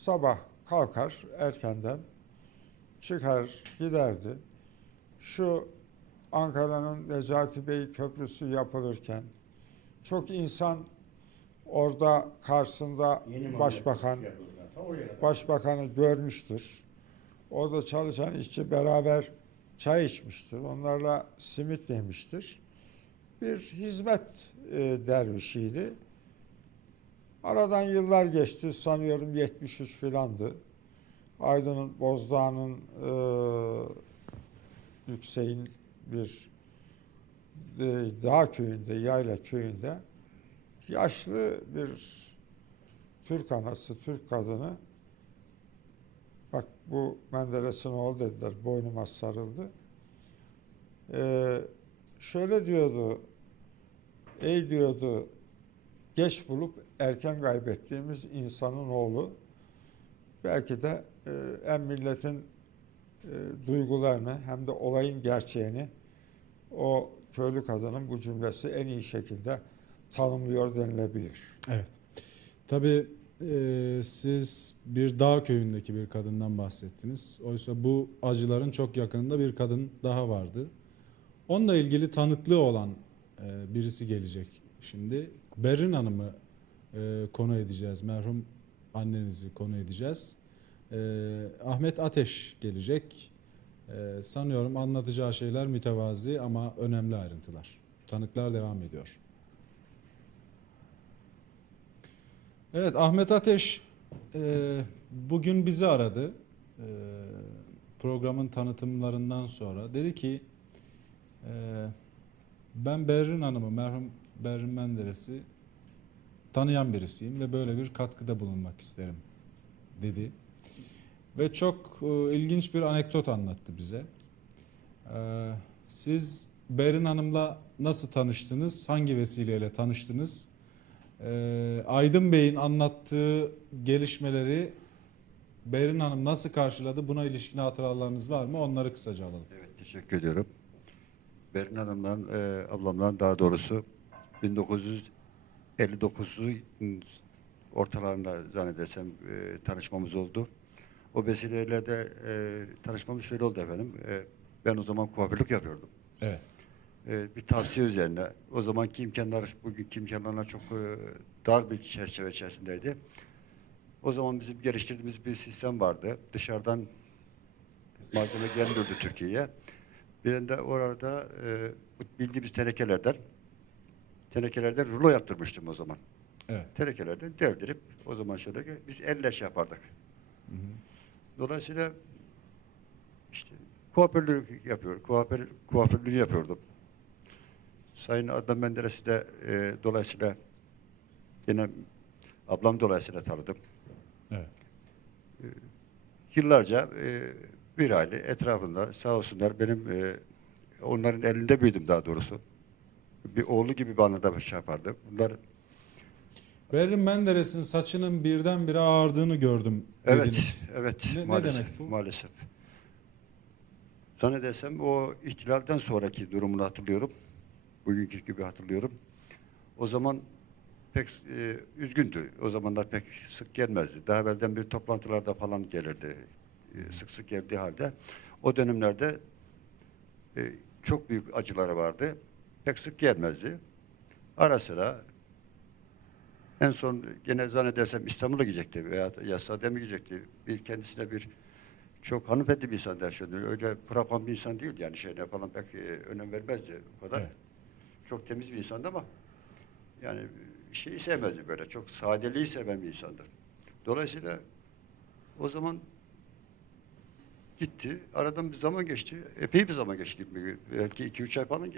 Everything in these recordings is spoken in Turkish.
sabah kalkar erkenden çıkar giderdi. Şu Ankara'nın Necati Bey Köprüsü yapılırken çok insan orada karşısında başbakan başbakanı görmüştür. Orada çalışan işçi beraber çay içmiştir. Onlarla simit yemiştir. Bir hizmet e, dervişiydi. Aradan yıllar geçti. Sanıyorum 73 filandı. Aydın'ın, Bozdağ'ın e, Yüksek'in bir e, dağ köyünde, yayla köyünde yaşlı bir Türk anası, Türk kadını bak bu Menderes'in oğlu dediler. Boynuma sarıldı. Ee, şöyle diyordu ey diyordu geç bulup erken kaybettiğimiz insanın oğlu belki de e, hem milletin e, duygularını hem de olayın gerçeğini o köylü kadının bu cümlesi en iyi şekilde tanımlıyor denilebilir. Evet. Tabii e, siz bir dağ köyündeki bir kadından bahsettiniz. Oysa bu acıların çok yakınında bir kadın daha vardı. Onunla ilgili tanıklığı olan e, birisi gelecek şimdi. Berrin Hanım'ı e, konu edeceğiz. Merhum annenizi konu edeceğiz. E, Ahmet Ateş gelecek. E, sanıyorum anlatacağı şeyler mütevazi ama önemli ayrıntılar. Tanıklar devam ediyor. Evet Ahmet Ateş e, bugün bizi aradı. E, programın tanıtımlarından sonra dedi ki e, ben Berrin Hanım'ı merhum Berrin Menderes'i tanıyan birisiyim ve böyle bir katkıda bulunmak isterim dedi. Ve çok e, ilginç bir anekdot anlattı bize. E, siz Berrin Hanım'la nasıl tanıştınız? Hangi vesileyle tanıştınız? Ee, Aydın Bey'in anlattığı gelişmeleri Berin Hanım nasıl karşıladı? Buna ilişkin hatıralarınız var mı? Onları kısaca alalım. Evet teşekkür ediyorum. Berin Hanım'dan, e, ablamdan daha doğrusu 1959'u ortalarında zannedersem e, tanışmamız oldu. O vesileyle de e, tanışmamız şöyle oldu efendim. E, ben o zaman kuaförlük yapıyordum. Evet. E, bir tavsiye üzerine. O zamanki imkanlar bugünkü imkanlarla çok e, dar bir çerçeve içerisindeydi. O zaman bizim geliştirdiğimiz bir sistem vardı. Dışarıdan malzeme gelmiyordu Türkiye'ye. Ben de orada e, bildiğimiz tenekelerden tenekelerden rulo yaptırmıştım o zaman. Evet. Tenekelerden deldirip o zaman şöyle ki biz elle şey yapardık. Hı hı. Dolayısıyla işte kuaförlük yapıyor, kuaför, kuaförlüğü yapıyordum. Sayın Adnan Menderes'i de e, dolayısıyla yine ablam dolayısıyla tanıdım. Evet. Yıllarca e, bir aile etrafında sağ olsunlar benim e, onların elinde büyüdüm daha doğrusu. Bir oğlu gibi bana da şey yapardı. Bunlar Berrin Menderes'in saçının birdenbire ağardığını gördüm Evet, dediniz. evet. Ne- ne maalesef, demek bu? Maalesef. Zannedersem o ihtilalden sonraki durumunu hatırlıyorum. Bugünkü gibi hatırlıyorum. O zaman pek e, üzgündü. O zamanlar pek sık gelmezdi. Daha evvelden bir toplantılarda falan gelirdi. E, sık sık geldiği halde. O dönemlerde e, çok büyük acıları vardı. Pek sık gelmezdi. Ara sıra en son gene zannedersem İstanbul'a gidecekti veya Yassıada mı gidecekti. Bir kendisine bir çok hanımefendi bir insan der şöyle. Öyle prapan bir insan değil yani şeyine falan pek e, önem vermezdi o kadar. Evet. Çok temiz bir insandı ama yani şeyi sevmezdi böyle. Çok sadeliği seven bir insandı. Dolayısıyla o zaman gitti. Aradan bir zaman geçti. Epey bir zaman geçti. gibi. Belki iki üç ay falan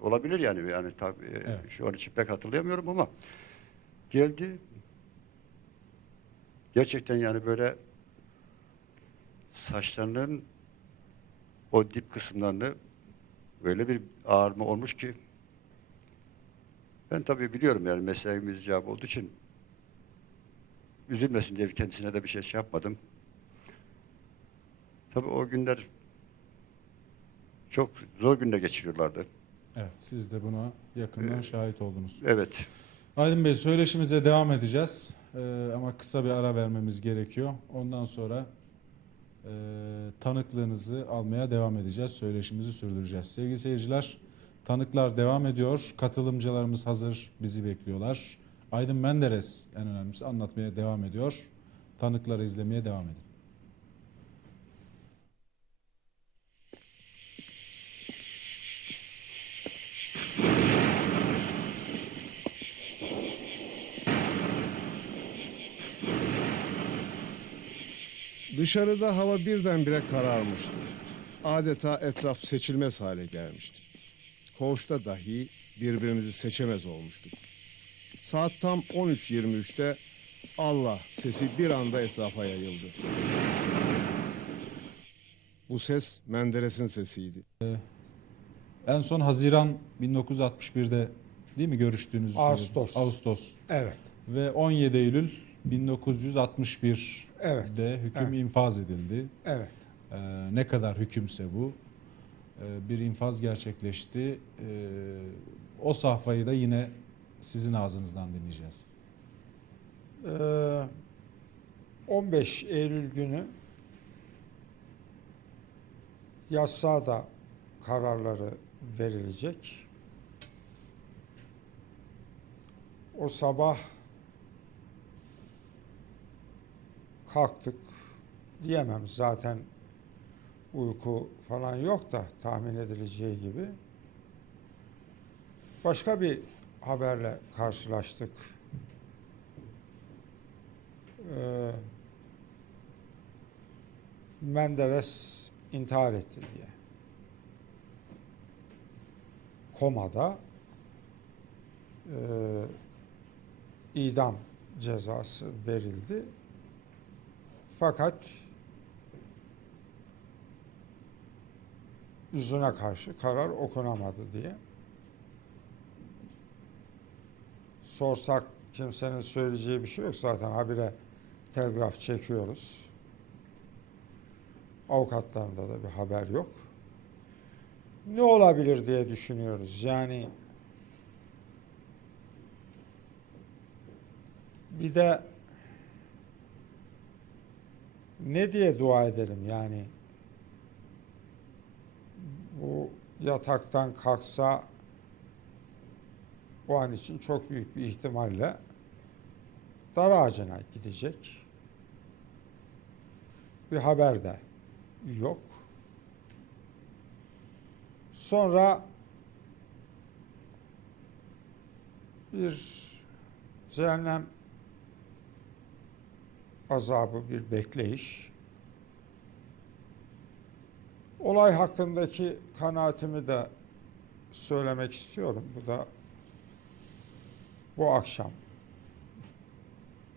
olabilir yani. Yani tabii e, Evet. şu an için pek hatırlayamıyorum ama geldi. Gerçekten yani böyle saçlarının o dip kısımlarını böyle bir ağarma olmuş ki ben tabii biliyorum yani mesleğimiz icabı olduğu için üzülmesin diye kendisine de bir şey, şey yapmadım. Tabii o günler çok zor günde geçiriyorlardı. Evet, siz de buna yakından Evet. şahit oldunuz. Evet. Aydın Bey söyleşimize devam edeceğiz. Ee, ama kısa bir ara vermemiz gerekiyor. Ondan sonra e, tanıklığınızı almaya devam edeceğiz. Söyleşimizi sürdüreceğiz. Sevgili seyirciler, tanıklar devam ediyor. Katılımcılarımız hazır, bizi bekliyorlar. Aydın Menderes en önemlisi anlatmaya devam ediyor. Tanıkları izlemeye devam edin. Dışarıda hava birdenbire kararmıştı. Adeta etraf seçilmez hale gelmişti. Koğuşta dahi birbirimizi seçemez olmuştuk. Saat tam 13.23'te Allah sesi bir anda etrafa yayıldı. Bu ses Menderes'in sesiydi. En son Haziran 1961'de değil mi görüştüğünüzü söylediniz? Ağustos. Ağustos. Evet. Ve 17 Eylül 1961'de Evet. hüküm Evet. infaz edildi. Evet. Ee, ne kadar hükümse bu. Ee, bir infaz gerçekleşti. Ee, o safhayı da yine sizin ağzınızdan dinleyeceğiz. Ee, 15 Eylül günü Yassada kararları verilecek. O sabah kalktık diyemem zaten uyku falan yok da tahmin edileceği gibi. Başka bir haberle karşılaştık. Ee, Menderes intihar etti diye. Komada e, idam cezası verildi. Fakat yüzüne karşı karar okunamadı diye. Sorsak kimsenin söyleyeceği bir şey yok zaten habire telgraf çekiyoruz. Avukatlarında da bir haber yok. Ne olabilir diye düşünüyoruz. Yani bir de ne diye dua edelim yani bu yataktan kalksa o an için çok büyük bir ihtimalle dar ağacına gidecek. Bir haber de yok. Sonra bir cehennem azabı, bir bekleyiş. Olay hakkındaki kanaatimi de söylemek istiyorum. Bu da bu akşam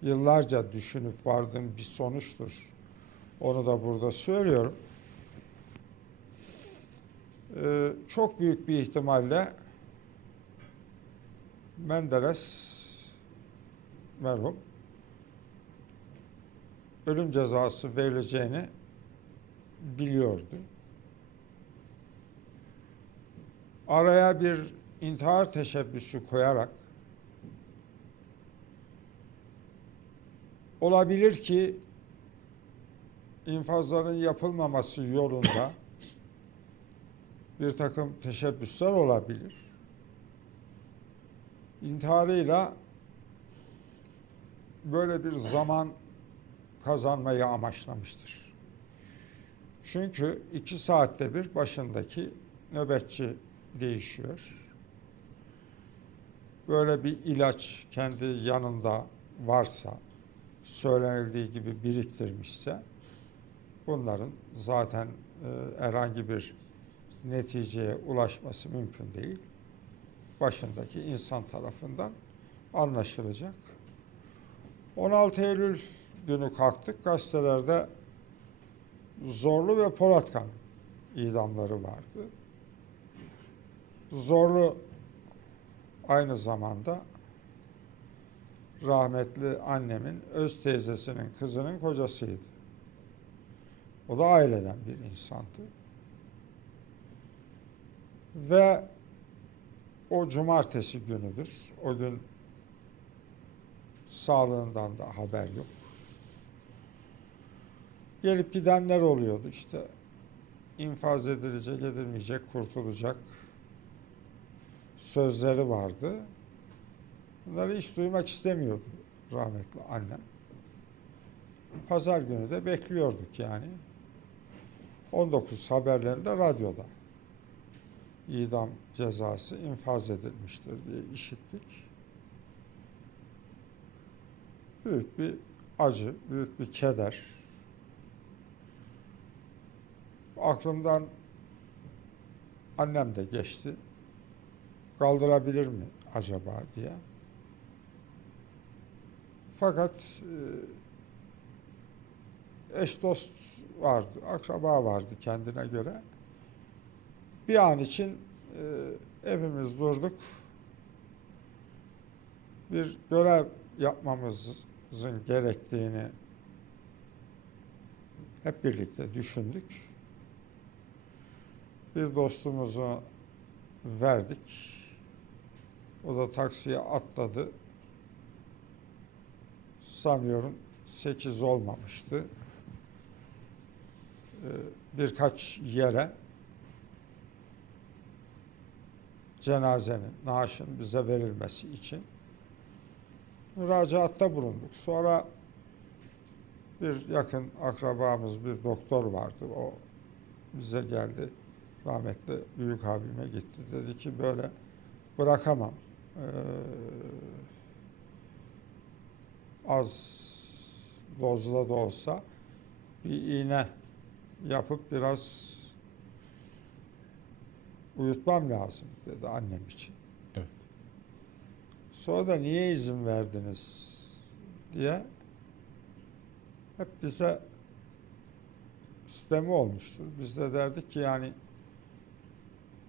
yıllarca düşünüp vardığım bir sonuçtur. Onu da burada söylüyorum. Ee, çok büyük bir ihtimalle Menderes merhum ölüm cezası verileceğini biliyordu. Araya bir intihar teşebbüsü koyarak olabilir ki infazların yapılmaması yolunda bir takım teşebbüsler olabilir. İntiharıyla böyle bir zaman kazanmayı amaçlamıştır. Çünkü iki saatte bir başındaki nöbetçi değişiyor. Böyle bir ilaç kendi yanında varsa, söylenildiği gibi biriktirmişse, bunların zaten e, herhangi bir neticeye ulaşması mümkün değil. Başındaki insan tarafından anlaşılacak. 16 Eylül günü kalktık. Gazetelerde Zorlu ve Polatkan idamları vardı. Zorlu aynı zamanda rahmetli annemin öz teyzesinin kızının kocasıydı. O da aileden bir insandı. Ve o cumartesi günüdür. O gün Sağlığından da haber yok. Gelip gidenler oluyordu işte. infaz edilecek, edilmeyecek, kurtulacak sözleri vardı. Bunları hiç duymak istemiyordu rahmetli annem. Pazar günü de bekliyorduk yani. 19 haberlerinde radyoda idam cezası infaz edilmiştir diye işittik. Büyük bir acı, büyük bir keder. Aklımdan annem de geçti. Kaldırabilir mi acaba diye. Fakat e, eş dost vardı, akraba vardı kendine göre. Bir an için e, hepimiz durduk. Bir görev yapmamızın gerektiğini hep birlikte düşündük. Bir dostumuzu verdik. O da taksiye atladı. Sanıyorum 8 olmamıştı. Ee, birkaç yere cenazenin, naaşın bize verilmesi için müracaatta bulunduk. Sonra bir yakın akrabamız, bir doktor vardı. O bize geldi. Rahmetli büyük abime gitti. Dedi ki böyle bırakamam. Ee, az dozla da olsa bir iğne yapıp biraz uyutmam lazım dedi annem için. Evet. Sonra da niye izin verdiniz diye hep bize sistemi olmuştur. Biz de derdik ki yani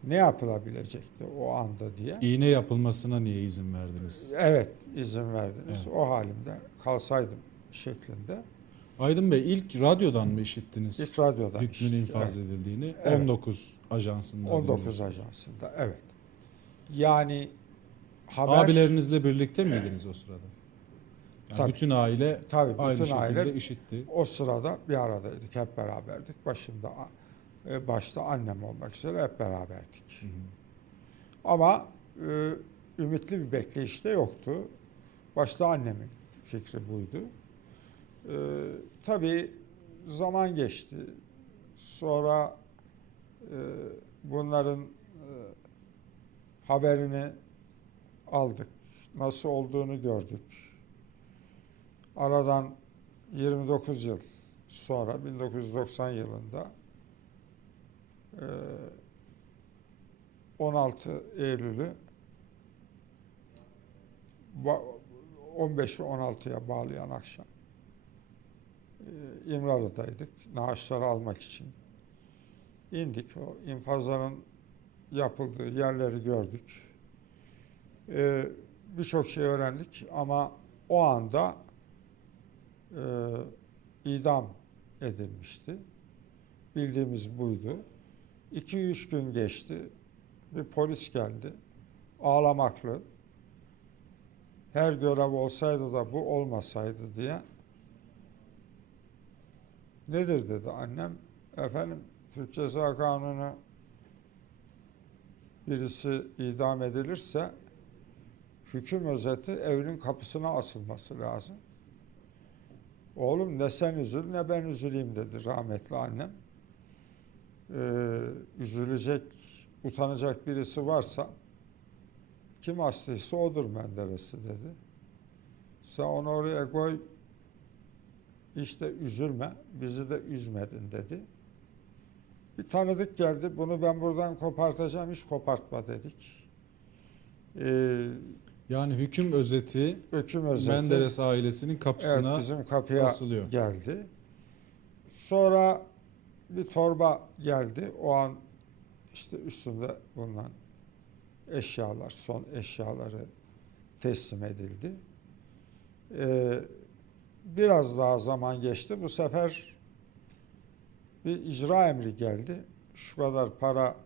ne yapılabilecekti o anda diye. İğne yapılmasına niye izin verdiniz? Evet izin verdiniz. Evet. O halimde kalsaydım şeklinde. Aydın Bey ilk radyodan mı işittiniz İlk radyodan hükmün infaz evet. edildiğini? Evet. 19 ajansında. 19 dinliyorsunuz. ajansında evet. Yani haber Abilerinizle birlikte miydiniz o sırada? Yani Tabii. bütün aile tabii aynı bütün şekilde aile işitti. o sırada bir aradaydık. Hep beraberdik. Başında e, başta annem olmak üzere hep beraberdik. Hı hı. Ama e, ümitli bir bekleyiş de yoktu. Başta annemin fikri buydu. E, tabii zaman geçti. Sonra e, bunların e, haberini aldık. Nasıl olduğunu gördük. Aradan 29 yıl sonra 1990 yılında 16 Eylül'ü ba- 15'i 16'ya bağlayan akşam e, İmralı'daydık. Naaşları almak için. indik. O infazların yapıldığı yerleri gördük. E, Birçok şey öğrendik ama o anda e, idam edilmişti. Bildiğimiz buydu. 2-3 gün geçti. Bir polis geldi. Ağlamaklı. Her görev olsaydı da bu olmasaydı diye. Nedir dedi annem. Efendim Türk Ceza Kanunu birisi idam edilirse hüküm özeti evinin kapısına asılması lazım. Oğlum ne sen üzül ne ben üzüleyim dedi rahmetli annem. Ee, üzülecek, utanacak birisi varsa kim astıysa odur Menderes'i dedi. Sen onu oraya koy işte üzülme, bizi de üzmedin dedi. Bir tanıdık geldi, bunu ben buradan kopartacağım, hiç kopartma dedik. Ee, Yani hüküm özeti hüküm özeti. Menderes ailesinin kapısına Evet, bizim kapıya asılıyor. geldi. Sonra bir torba geldi. O an işte üstünde bulunan eşyalar, son eşyaları teslim edildi. Ee, biraz daha zaman geçti. Bu sefer bir icra emri geldi. Şu kadar para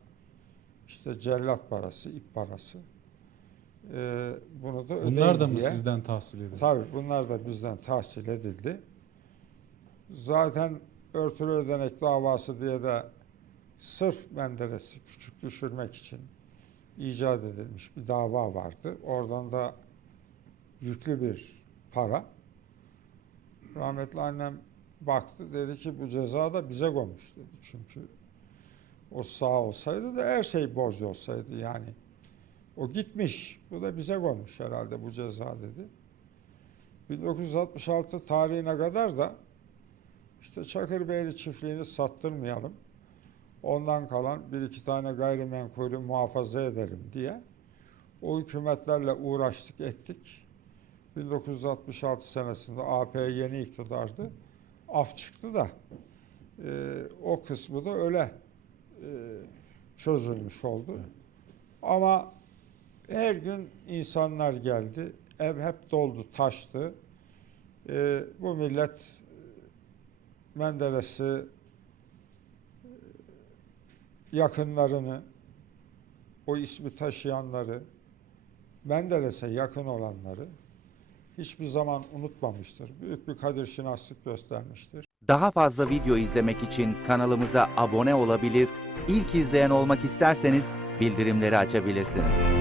işte cellat parası, ip parası. e, bunu da Bunlar da mı diye. sizden tahsil edildi? Tabii bunlar da bizden tahsil edildi. Zaten örtülü ödenek davası diye de sırf Menderes'i küçük düşürmek için icat edilmiş bir dava vardı. Oradan da yüklü bir para. Rahmetli annem baktı dedi ki bu ceza da bize konmuş dedi. Çünkü o sağ olsaydı da her şey borç olsaydı yani. O gitmiş. Bu da bize konmuş herhalde bu ceza dedi. 1966 tarihine kadar da işte Çakırbeyli çiftliğini sattırmayalım. Ondan kalan bir iki tane gayrimenkulü muhafaza edelim diye o hükümetlerle uğraştık ettik. 1966 senesinde AP yeni iktidardı. Af çıktı da e, o kısmı da öyle e, çözülmüş oldu. Evet. Ama her gün insanlar geldi. Ev hep doldu, taştı. Ee, bu millet e, Menderes'i e, yakınlarını, o ismi taşıyanları, Menderes'e yakın olanları hiçbir zaman unutmamıştır. Büyük bir kadir şinaslık göstermiştir. Daha fazla video izlemek için kanalımıza abone olabilir, ilk izleyen olmak isterseniz bildirimleri açabilirsiniz.